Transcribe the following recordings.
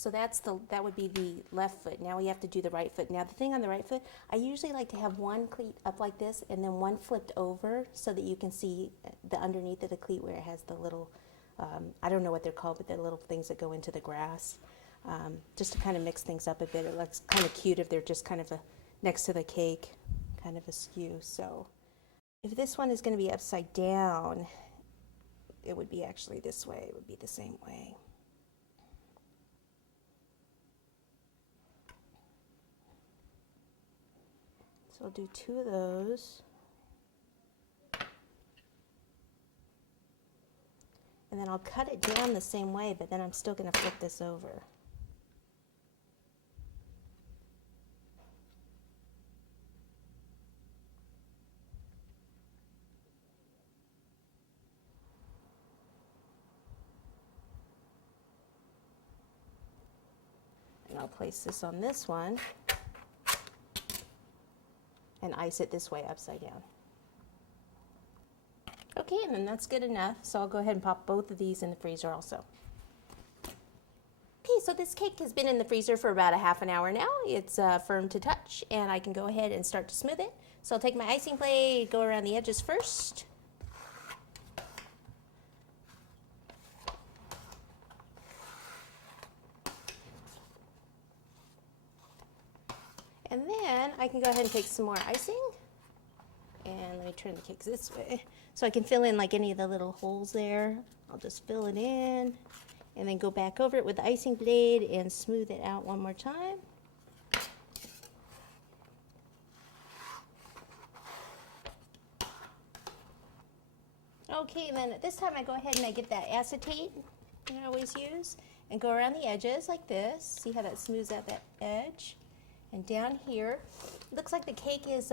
So that would be the left foot. Now we have to do the right foot. Now the thing on the right foot, I usually like to have one cleat up like this and then one flipped over so that you can see the underneath of the cleat where it has the little, I don't know what they're called, but they're little things that go into the grass. Just to kind of mix things up a bit. It looks kind of cute if they're just kind of next to the cake, kind of askew. So if this one is going to be upside down, it would be actually this way. It would be the same way. So I'll do 2 of those. And then I'll cut it down the same way, but then I'm still going to flip this over. And I'll place this on this one and ice it this way upside down. Okay, and then that's good enough. So I'll go ahead and pop both of these in the freezer also. Okay, so this cake has been in the freezer for about a half an hour now. It's firm to touch, and I can go ahead and start to smooth it. So I'll take my icing blade, go around the edges first. And then I can go ahead and take some more icing. And let me turn the cake this way so I can fill in like any of the little holes there. I'll just fill it in and then go back over it with the icing blade and smooth it out one more time. Okay, and then at this time I go ahead and I get that acetate that I always use and go around the edges like this. See how that smooths out that edge? And down here, looks like the cake is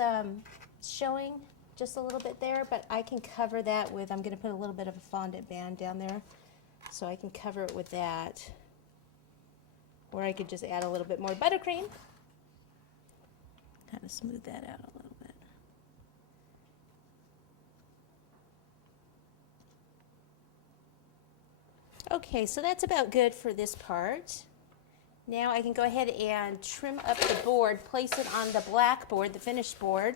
showing just a little bit there, but I can cover that with, I'm going to put a little bit of a fondant band down there, so I can cover it with that. Or I could just add a little bit more buttercream. Kind of smooth that out a little bit. Okay, so that's about good for this part. Now I can go ahead and trim up the board, place it on the black board, the finished board,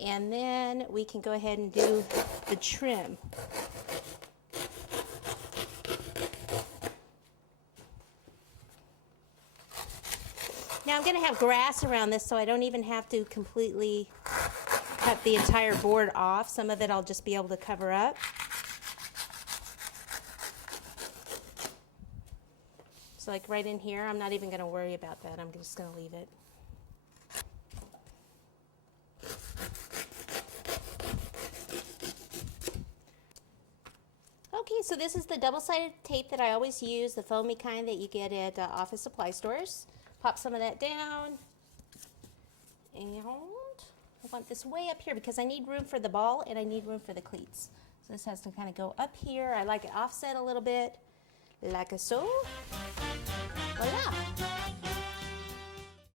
and then we can go ahead and do the trim. Now I'm going to have grass around this, so I don't even have to completely cut the entire board off. Some of it I'll just be able to cover up. So like right in here, I'm not even going to worry about that. I'm just going to leave it. Okay, so this is the double-sided tape that I always use, the foamy kind that you get at office supply stores. Pop some of that down. And I want this way up here because I need room for the ball and I need room for the cleats. So this has to kind of go up here. I like it offset a little bit, like so. Voila!